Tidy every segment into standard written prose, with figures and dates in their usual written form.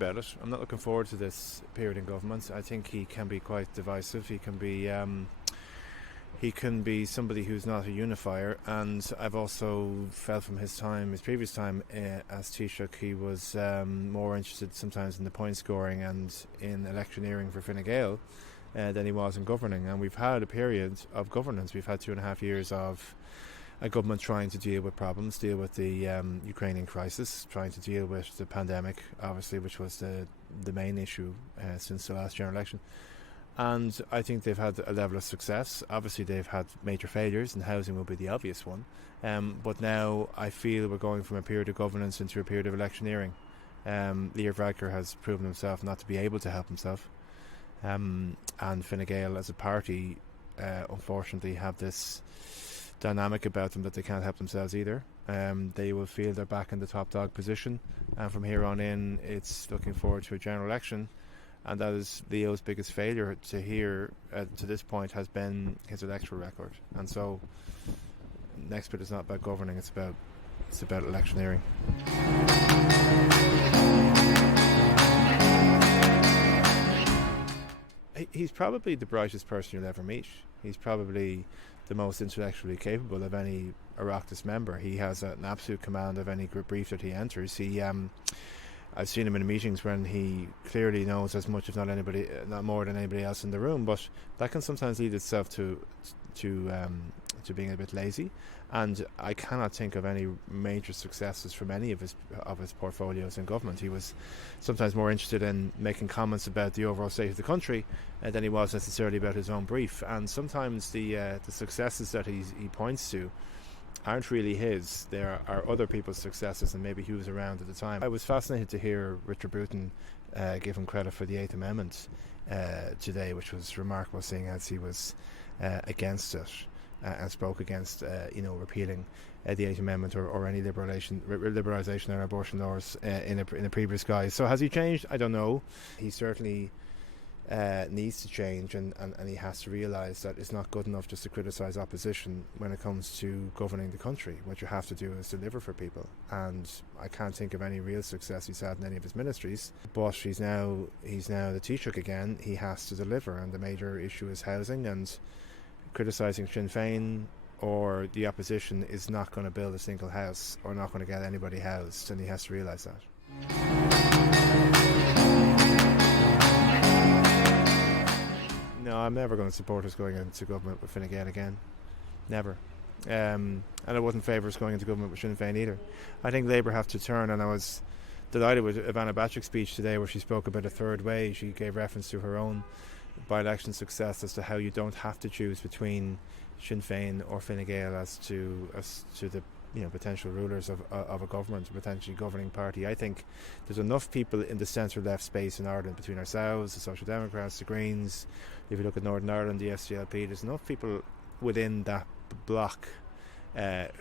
about it. I'm not looking forward to this period in government. I think he can be quite divisive. He can be somebody who's not a unifier, and I've also felt from his previous time as Taoiseach, he was more interested sometimes in the point scoring and in electioneering for Fine Gael than he was in governing. And we've had a period of governance. We've had 2.5 years of a government trying to deal with problems, deal with the Ukrainian crisis, trying to deal with the pandemic, obviously, which was the main issue since the last general election. And I think they've had a level of success. Obviously, they've had major failures, and housing will be the obvious one. But now I feel we're going from a period of governance into a period of electioneering. Leo Varadkar has proven himself not to be able to help himself. And Fine Gael as a party, unfortunately, have this dynamic about them that they can't help themselves either. They will feel they're back in the top dog position. And from here on in, it's looking forward to a general election. And that is Leo's biggest failure to this point has been his electoral record. And so next bit is not about governing, it's about electioneering. He's probably the brightest person you'll ever meet. He's probably the most intellectually capable of any Oireachtas member. He has an absolute command of any group brief that he enters. I've seen him in meetings when he clearly knows as much, if not more than anybody else in the room. But that can sometimes lead itself to being a bit lazy. And I cannot think of any major successes from any of his portfolios in government. He was sometimes more interested in making comments about the overall state of the country than he was necessarily about his own brief. And sometimes the successes that he points to aren't really his. There are other people's successes, and maybe he was around at the time. I was fascinated to hear Richard Bruton give him credit for the 8th Amendment today, which was remarkable, seeing as he was against it and spoke against repealing the 8th Amendment or any liberalisation of abortion laws in a previous guise. So has he changed? I don't know. He certainly needs to change, and he has to realise that it's not good enough just to criticise opposition when it comes to governing the country. What you have to do is deliver for people, and I can't think of any real success he's had in any of his ministries. But he's now the Taoiseach again. He has to deliver, and the major issue is housing, and criticising Sinn Féin or the opposition is not going to build a single house or not going to get anybody housed, and he has to realise that. No, I'm never going to support us going into government with Fine Gael again. Never. And I wouldn't favour us going into government with Sinn Féin either. I think Labour have to turn, and I was delighted with Ivana Bacik's speech today where she spoke about a third way. She gave reference to her own by-election success as to how you don't have to choose between Sinn Féin or Fine Gael as to the potential rulers of a government, potentially governing party. I think there's enough people in the centre-left space in Ireland between ourselves, the Social Democrats, the Greens. If you look at Northern Ireland, the SDLP, there's enough people within that bloc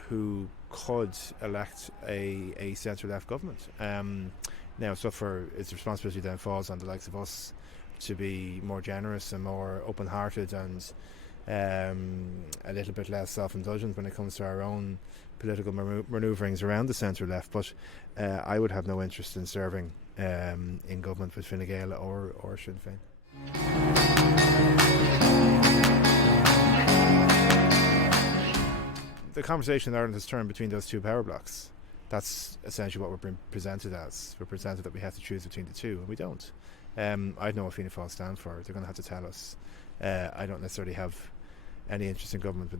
who could elect a centre-left government. Now, its responsibility then falls on the likes of us to be more generous and more open-hearted and a little bit less self-indulgent when it comes to our own political manoeuvrings around the centre-left. But I would have no interest in serving in government with Fine Gael or Sinn Féin. The conversation in Ireland has turned between those two power blocks. That's essentially what we're being presented as. We're presented that we have to choose between the two, and we don't. I don't know what Fianna Fáil stand for. They're going to have to tell us. I don't necessarily have any interest in government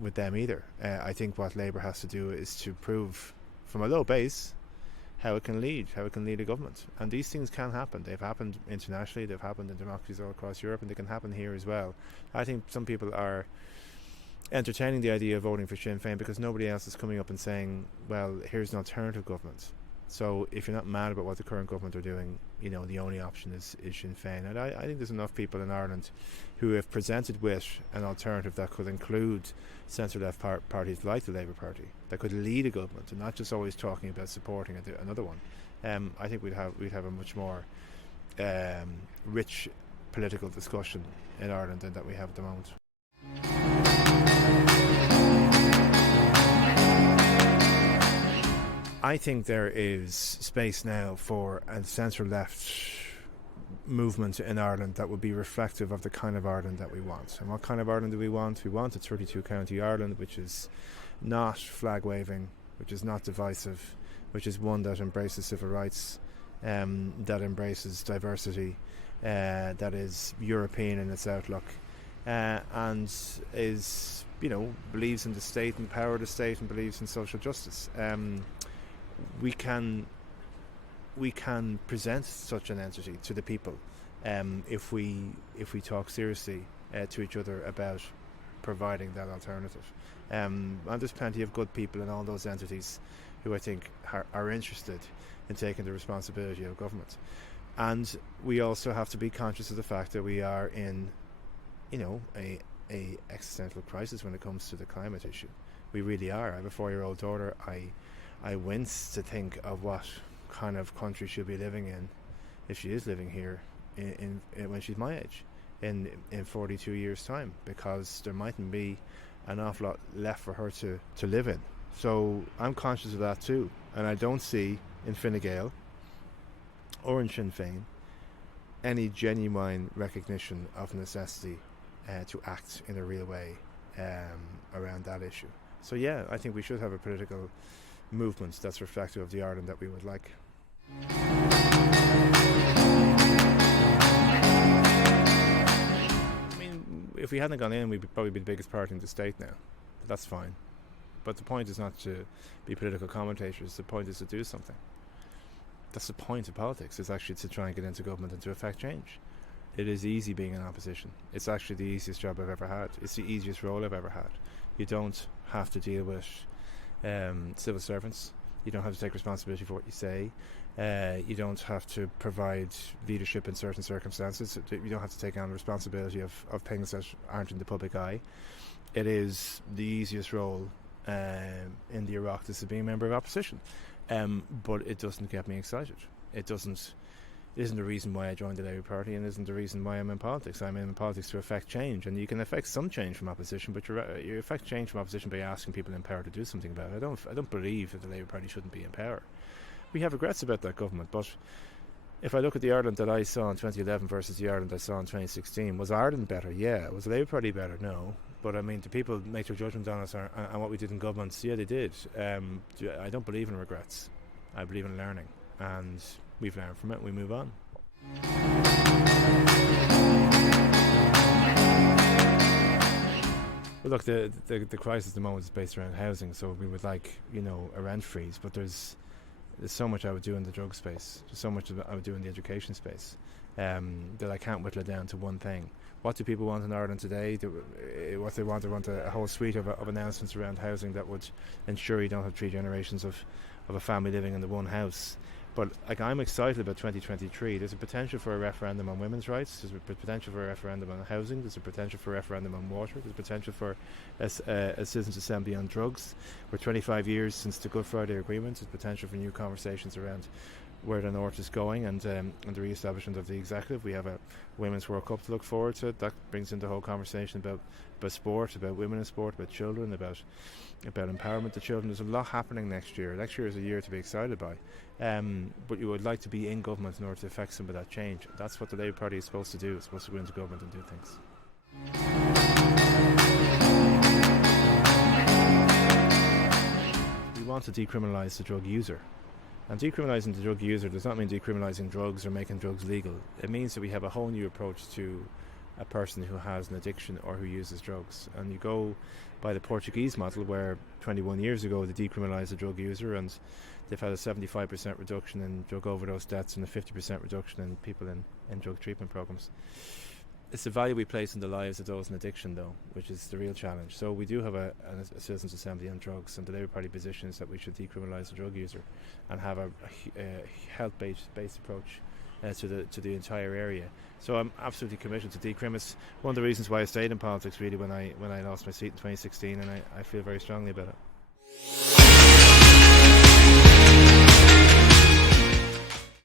with them either. I think what Labour has to do is to prove from a low base how it can lead a government. And these things can happen. They've happened internationally, they've happened in democracies all across Europe, and they can happen here as well. I think some people are entertaining the idea of voting for Sinn Féin because nobody else is coming up and saying, well, here's an alternative government. So if you're not mad about what the current government are doing, the only option is Sinn Féin. And I think there's enough people in Ireland who have presented with an alternative that could include centre-left parties like the Labour Party, that could lead a government and not just always talking about supporting another one. I think we'd have a much more rich political discussion in Ireland than that we have at the moment. I think there is space now for a centre-left movement in Ireland that would be reflective of the kind of Ireland that we want. And what kind of Ireland do we want? We want a 32-county Ireland, which is not flag-waving, which is not divisive, which is one that embraces civil rights, that embraces diversity, that is European in its outlook, and is, believes in the state and the power of the state and believes in social justice. We can present such an entity to the people if we talk seriously to each other about providing that alternative. And there's plenty of good people in all those entities who I think are interested in taking the responsibility of government. And we also have to be conscious of the fact that we are in, a existential crisis when it comes to the climate issue. We really are. I have a 4-year-old daughter. I wince to think of what kind of country she'll be living in if she is living here in when she's my age in 42 years' time, because there mightn't be an awful lot left for her to live in. So I'm conscious of that too, and I don't see in Fine Gael or in Sinn Féin any genuine recognition of necessity to act in a real way around that issue. So yeah, I think we should have a political movement that's reflective of the Ireland that we would like. I mean, if we hadn't gone in, we'd probably be the biggest party in the state now. But that's fine. But the point is not to be political commentators. The point is to do something. That's the point of politics, is actually to try and get into government and to effect change. It is easy being in opposition. It's actually the easiest job I've ever had. It's the easiest role I've ever had. You don't have to deal with civil servants. You don't have to take responsibility for what you say. You don't have to provide leadership in certain circumstances. You don't have to take on the responsibility of things that aren't in the public eye. It is the easiest role in the Oireachtas of being a member of opposition. But it doesn't get me excited. It isn't the reason why I joined the Labour Party, and isn't the reason why I'm in politics. I'm in politics to effect change, and you can effect some change from opposition, but you effect change from opposition by asking people in power to do something about it. I don't believe that the Labour Party shouldn't be in power. We have regrets about that government, but if I look at the Ireland that I saw in 2011 versus the Ireland I saw in 2016, was Ireland better? Yeah. Was the Labour Party better? No. But I mean, do people make their judgment on us and what we did in governments? Yeah, they did. I don't believe in regrets. I believe in learning, and we've learned from it. We move on. Well, look, the crisis at the moment is based around housing, so we would like, a rent freeze, but there's so much I would do in the drug space, there's so much I would do in the education space, that I can't whittle it down to one thing. What do people want in Ireland today? What they want a whole suite of announcements around housing that would ensure you don't have 3 generations of a family living in the one house. But I'm excited about 2023. There's a potential for a referendum on women's rights. There's a potential for a referendum on housing. There's a potential for a referendum on water. There's a potential for a citizens' assembly on drugs. We're 25 years since the Good Friday Agreement. There's potential for new conversations around where the North is going and the re-establishment of the executive. We have a Women's World Cup to look forward to. That brings in the whole conversation about sport, about women in sport, about children, about empowerment of children. There's a lot happening next year. Next year is a year to be excited by. But you would like to be in government in order to effect some of that change. That's what the Labour Party is supposed to do. It's supposed to go into government and do things. We want to decriminalise the drug user. And decriminalising the drug user does not mean decriminalising drugs or making drugs legal. It means that we have a whole new approach to a person who has an addiction or who uses drugs. And you go by the Portuguese model, where 21 years ago they decriminalised the drug user, and they've had a 75% reduction in drug overdose deaths and a 50% reduction in people in drug treatment programs. It's the value we place in the lives of those in addiction, though, which is the real challenge. So we do have a citizens' assembly on drugs, and the Labour Party position is that we should decriminalise the drug user and have a health-based approach to the entire area. So I'm absolutely committed to decrim. It's one of the reasons why I stayed in politics, really, when I lost my seat in 2016, and I feel very strongly about it.